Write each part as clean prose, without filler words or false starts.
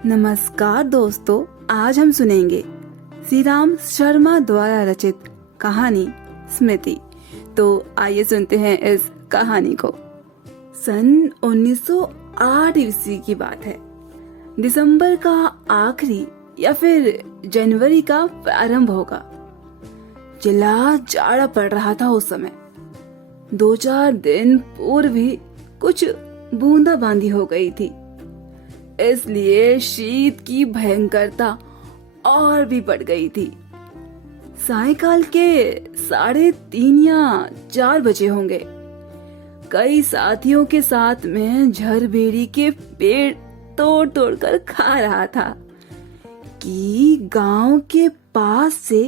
नमस्कार दोस्तों, आज हम सुनेंगे श्री राम शर्मा द्वारा रचित कहानी स्मृति। तो आइए सुनते हैं इस कहानी को। सन 1908 ईस्वी की बात है। दिसंबर का आखिरी या फिर जनवरी का प्रारंभ होगा। चिल्ला जाड़ा पड़ रहा था उस समय। 2-4 दिन पूर्व ही कुछ बूंदाबांदी हो गई थी, इसलिए शीत की भयंकरता और भी बढ़ गई थी। सायंकाल के 3:30 या 4 बजे होंगे। कई साथियों के साथ मैं झरबेरी के पेड़ तोड़ तोड़ कर खा रहा था कि गांव के पास से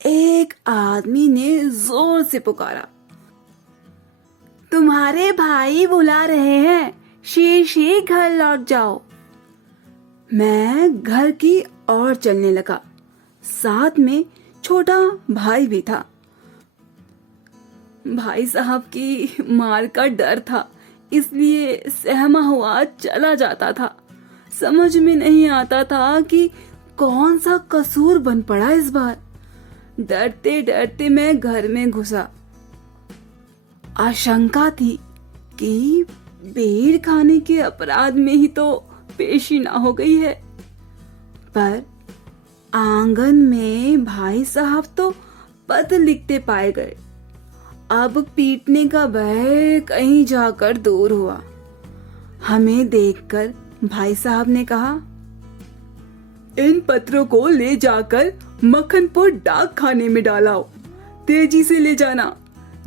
एक आदमी ने जोर से पुकारा, तुम्हारे भाई बुला रहे हैं, शीशी घर लौट जाओ। मैं घर की ओर चलने लगा। साथ में छोटा भाई भी था। भाई साहब की मार का डर था, इसलिए सहमा हुआ चला जाता था। समझ में नहीं आता था कि कौन सा कसूर बन पड़ा इस बार। डरते डरते मैं घर में घुसा। आशंका थी कि बेर खाने के अपराध में ही तो पेशी ना हो गई है, पर आंगन में भाई साहब तो पत्र लिखते पाए गए। अब पीटने का भय कहीं जाकर दूर हुआ। हमें देखकर भाई साहब ने कहा, इन पत्रों को ले जाकर मक्खनपुर डाक खाने में डालाओ, तेजी से ले जाना,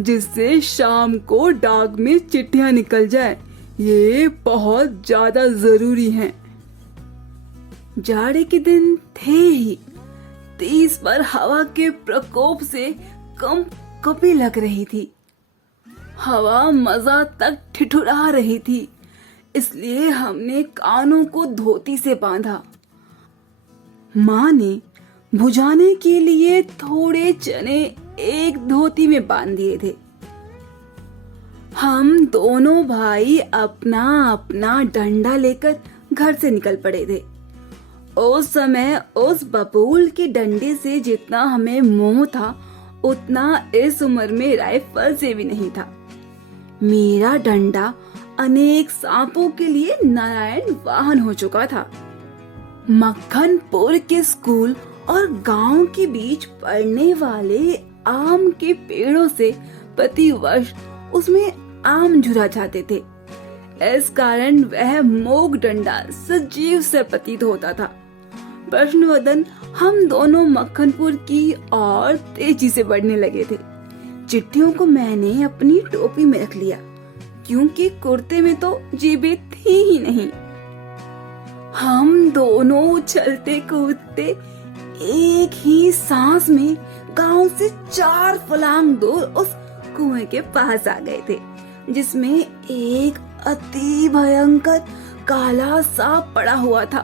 जिससे शाम को डाक में चिट्ठियां निकल जाए। ये बहुत ज्यादा जरूरी है। जाड़े के दिन थे ही, 30 पर हवा के प्रकोप से कम कपी लग रही थी। हवा मजा तक ठिठुरा रही थी, इसलिए हमने कानों को धोती से बांधा। माँ ने भुजाने के लिए थोड़े चने एक धोती में बांध दिए थे। हम दोनों भाई अपना अपना डंडा लेकर घर से निकल पड़े थे। उस समय उस बबूल के डंडे से जितना हमें मोह था, उतना इस उम्र में राइफल से भी नहीं था। मेरा डंडा अनेक सांपों के लिए नारायण वाहन हो चुका था। मक्खनपुर के स्कूल और गांव के बीच पड़ने वाले आम के पेड़ों से प्रतिवर्ष उसमें आम झुरा जाते थे। इस कारण वह मोग डंडा सजीव से प्रतीत होता था। प्रश्नवदन हम दोनों मक्खनपुर की ओर तेजी से बढ़ने लगे थे। चिट्ठियों को मैंने अपनी टोपी में रख लिया, क्योंकि कुर्ते में तो जेबें थी ही नहीं। हम दोनों उछलते कूदते एक ही सांस में गांव से 4 फलांग दूर उस कुएं के पास आ गए थे, जिसमें एक अति भयंकर काला सांप पड़ा हुआ था।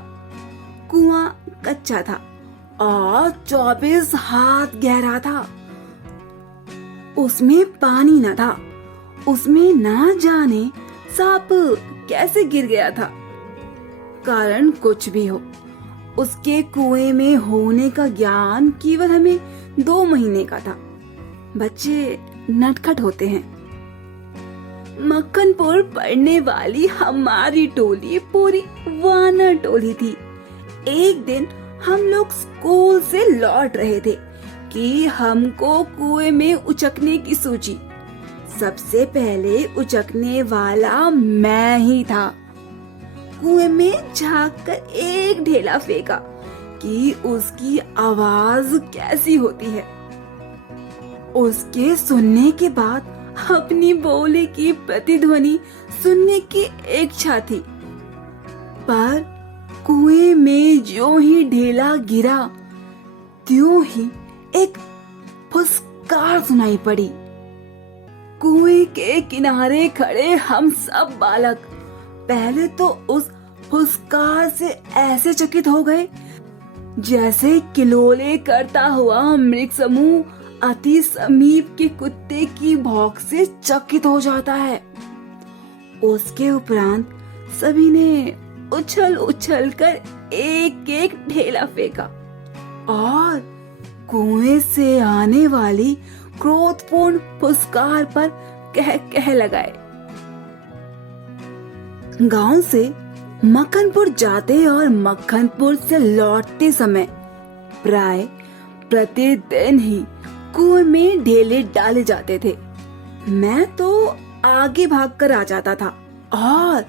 कुआं कच्चा था और 24 हाथ गहरा था। उसमें पानी न था। उसमें ना जाने सांप कैसे गिर गया था। कारण कुछ भी हो, उसके कुएं में होने का ज्ञान केवल हमें 2 महीने का था। बच्चे नटखट होते हैं। मक्खनपुर पढ़ने वाली हमारी टोली पूरी वानर टोली थी। एक दिन हम लोग स्कूल से लौट रहे थे कि हमको कुएं में उचकने की सूझी। सबसे पहले उचकने वाला मैं ही था। कुएं में झांककर एक ढेला फेंका कि उसकी आवाज कैसी होती है। उसके सुनने के बाद अपनी बोली की प्रतिध्वनि सुनने की इच्छा थी, पर कुएं में जो ही ढेला गिरा, त्यों ही एक फुसकार सुनाई पड़ी। कुएं के किनारे खड़े हम सब बालक पहले तो उस फुसकार से ऐसे चकित हो गए जैसे किलोले करता हुआ मृग समूह अति समीप के कुत्ते की भौंक से चकित हो जाता है। उसके उपरांत सभी ने उछल उछल कर एक एक ढेला फेंका और कुएं से आने वाली क्रोधपूर्ण फुसकार पर कह लगाए। गांव से मक्खनपुर जाते और मक्खनपुर से लौटते समय प्राय प्रतिदिन ही कुएं में ढेले डाले जाते थे। मैं तो आगे भागकर आ जाता था और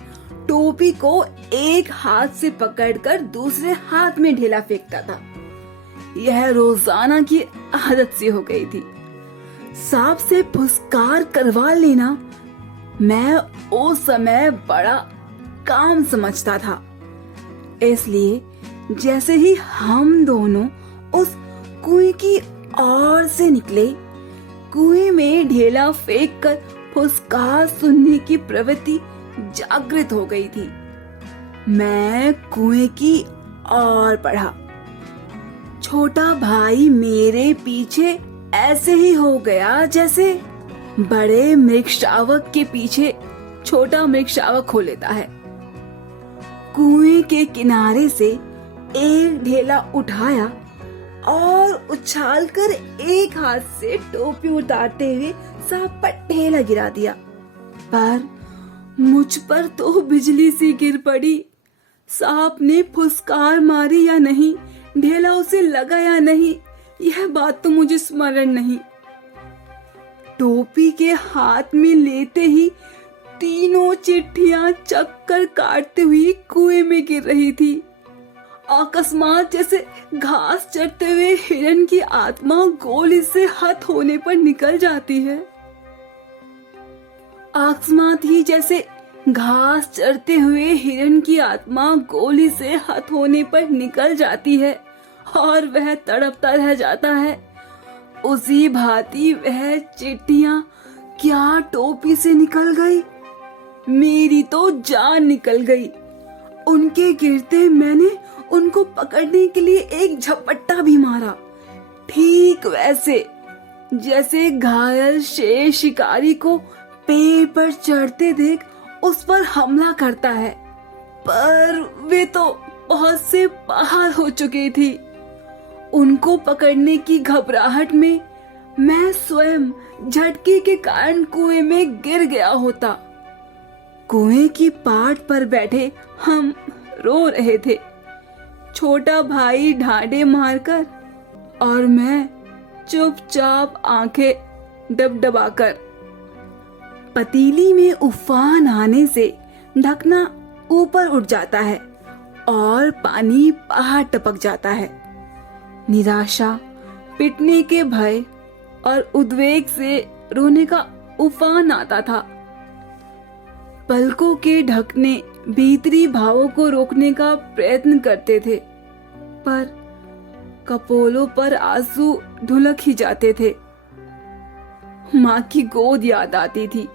टोपी को एक हाथ से पकड़कर दूसरे हाथ में ढेला फेंकता था। यह रोजाना की आदत सी हो गई थी। सांप से फुसकार करवा लेना मैं उस समय बड़ा काम समझता था। इसलिए जैसे ही हम दोनों उस कुएं की ओर से निकले, कुएं में ढेला फेंककर फुसकार सुनने की प्रवृत्ति जागृत हो गई थी। मैं कुएं की ओर बढ़ा। छोटा भाई मेरे पीछे ऐसे ही हो गया जैसे बड़े मृगशावक के पीछे छोटा मृगशावक हो लेता है। कुएं के किनारे से एक ढेला उठाया और उछालकर एक हाथ से टोपी उतारते हुए सांप पर ढेला गिरा दिया। पर मुझ पर तो बिजली सी गिर पड़ी। सांप ने फुसकार मारी या नहीं, ढेला उसे लगा या नहीं, यह बात तो मुझे स्मरण नहीं। टोपी के हाथ में लेते ही तीनों चिट्ठियां चक्कर काटते हुए कुएं में गिर रही थी। अकस्मात जैसे घास चरते हुए हिरण की आत्मा गोली से हत होने पर निकल जाती है, अकस्मात ही जैसे घास चरते हुए हिरण की आत्मा गोली से हत होने पर निकल जाती है और वह तड़पता रह जाता है, उसी भांति वह चिट्ठियां क्या टोपी से निकल गई। मेरी तो जान निकल गई। उनके गिरते मैंने उनको पकड़ने के लिए एक झपट्टा भी मारा, ठीक वैसे जैसे घायल शेर शिकारी को पेड़ पर चढ़ते देख उस पर हमला करता है। पर वे तो बहुत से बाहर हो चुकी थी। उनको पकड़ने की घबराहट में मैं स्वयं झटके के कारण कुएं में गिर गया होता। कुएं की पाट पर बैठे हम रो रहे थे, छोटा भाई ढांडे मारकर और मैं चुपचाप आंखें डबडबाकर। पतीली में उफान आने से ढकना ऊपर उठ जाता है और पानी बाहर टपक जाता है। निराशा, पिटने के भय और उद्वेग से रोने का उफान आता था। पलकों के ढकने भीतरी भावों को रोकने का प्रयत्न करते थे, पर कपोलों पर आंसू ढुलक ही जाते थे। माँ की गोद याद आती थी।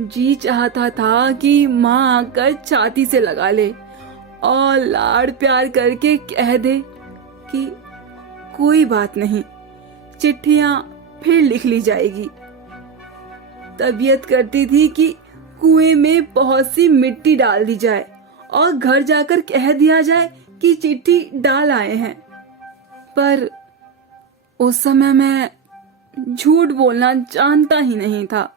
जी चाहता था कि माँ आकर छाती से लगा ले और लाड़ प्यार करके कह दे कि कोई बात नहीं, चिट्ठियां फिर लिख ली जाएगी। तबीयत करती थी कि कुएं में बहुत सी मिट्टी डाल दी जाए और घर जाकर कह दिया जाए कि चिट्ठी डाल आए हैं। पर उस समय मैं झूठ बोलना जानता ही नहीं था।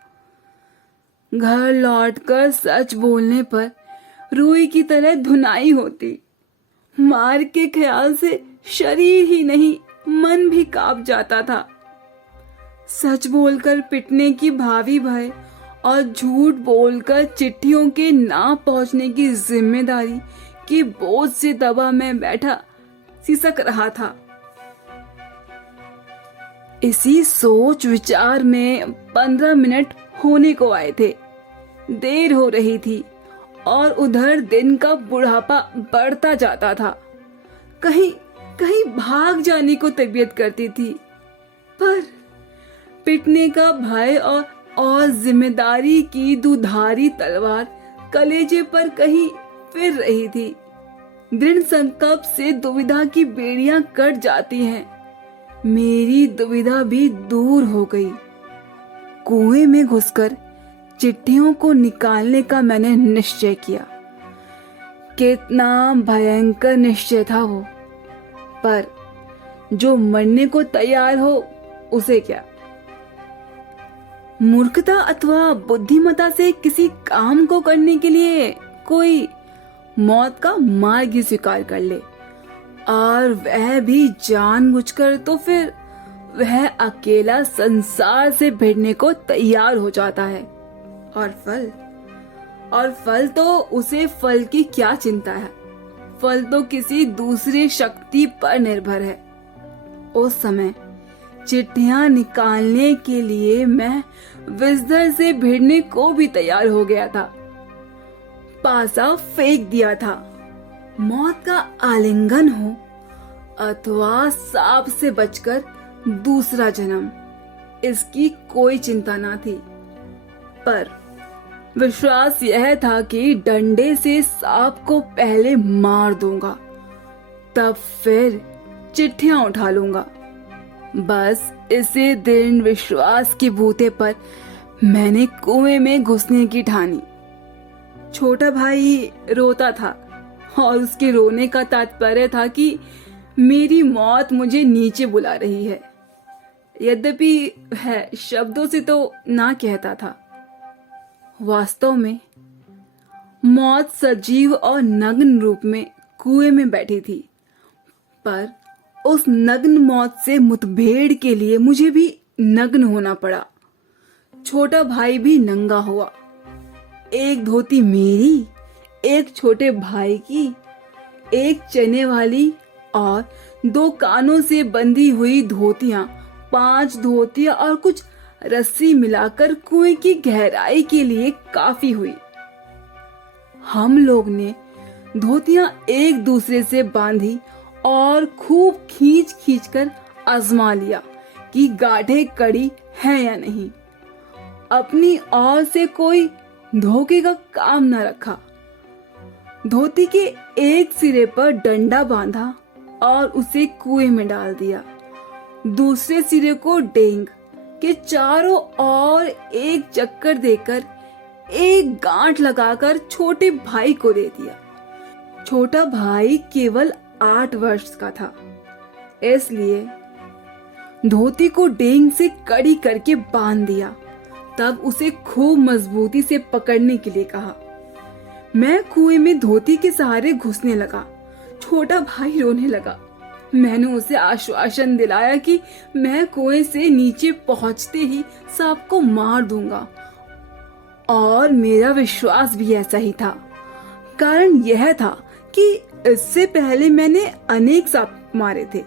घर लौटकर सच बोलने पर रुई की तरह धुनाई होती। मार के ख्याल से शरीर ही नहीं मन भी कांप जाता था। सच बोलकर पिटने की भावी भय और झूठ बोलकर चिट्ठियों के ना पहुंचने की जिम्मेदारी के बोझ से दबा मैं बैठा सिसक रहा था। इसी सोच विचार में 15 मिनट होने को आए थे। देर हो रही थी और उधर दिन का बुढ़ापा बढ़ता जाता था। कहीं कहीं भाग जाने को तबीयत करती थी, पर पिटने का भय और जिम्मेदारी की दुधारी तलवार कलेजे पर कहीं फिर रही थी। दृढ़ संकल्प से दुविधा की बेड़ियां कट जाती हैं। मेरी दुविधा भी दूर हो गई। कुएं में घुसकर चिट्ठियों को निकालने का मैंने निश्चय किया। कितना भयंकर निश्चय था वो। पर जो मरने को तैयार हो उसे क्या। मूर्खता अथवा बुद्धिमत्ता से किसी काम को करने के लिए कोई मौत का मार्ग ही स्वीकार कर ले, और वह भी जानबूझकर, तो फिर वह अकेला संसार से भिड़ने को तैयार हो जाता है। और फल तो उसे फल की क्या चिंता है। फल तो किसी दूसरी शक्ति पर निर्भर है। उस समय चिट्ठियां निकालने के लिए मैं विजदर से भिड़ने को भी तैयार हो गया था। पासा फेंक दिया था। मौत का आलिंगन हो अथवा सांप से बचकर दूसरा जन्म, इसकी कोई चिंता ना थी। पर विश्वास यह था कि डंडे से सांप को पहले मार दूंगा, तब फिर चिट्ठियां उठा लूंगा। बस इसी दिन विश्वास के बूते पर मैंने कुएं में घुसने की ठानी। छोटा भाई रोता था और उसके रोने का तात्पर्य था कि मेरी मौत मुझे नीचे बुला रही है। यद्यपि वह शब्दों से तो ना कहता था। वास्तव में मौत सजीव और नग्न रूप में कुएं में बैठी थी। पर उस नग्न मौत से मुठभेड़ के लिए मुझे भी नग्न होना पड़ा। छोटा भाई भी नंगा हुआ। एक धोती मेरी, एक छोटे भाई की, एक चने वाली और 2 कानों से बंधी हुई धोतियां, 5 धोतियां और कुछ रस्सी मिलाकर कुएं की गहराई के लिए काफी हुई। हम लोग ने धोतियां एक दूसरे से बांधी और खूब खींच खींच कर आजमा लिया कि गाढ़े कड़ी है या नहीं। अपनी ओर से कोई धोखे का काम न रखा। धोती के एक सिरे पर डंडा बांधा और उसे कुएं में डाल दिया। दूसरे सिरे को डेंग के चारों ओर एक चक्कर देकर एक गांठ लगाकर छोटे भाई को दे दिया। छोटा भाई केवल 8 वर्ष का था, इसलिए धोती को डेंग से कड़ी करके बांध दिया। तब उसे खूब मजबूती से पकड़ने के लिए कहा। मैं कुएं में धोती के सहारे घुसने लगा। छोटा भाई रोने लगा। मैंने उसे आश्वासन दिलाया कि मैं कुएं से नीचे पहुंचते ही सांप को मार दूंगा, और मेरा विश्वास भी ऐसा ही था। कारण यह था कि इससे पहले मैंने अनेक सांप मारे थे,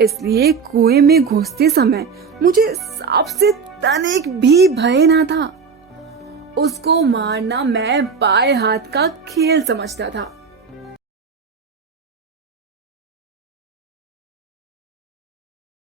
इसलिए कुएं में घुसते समय मुझे सांप से तनिक भी भय ना था। उसको मारना मैं बाएं हाथ का खेल समझता था।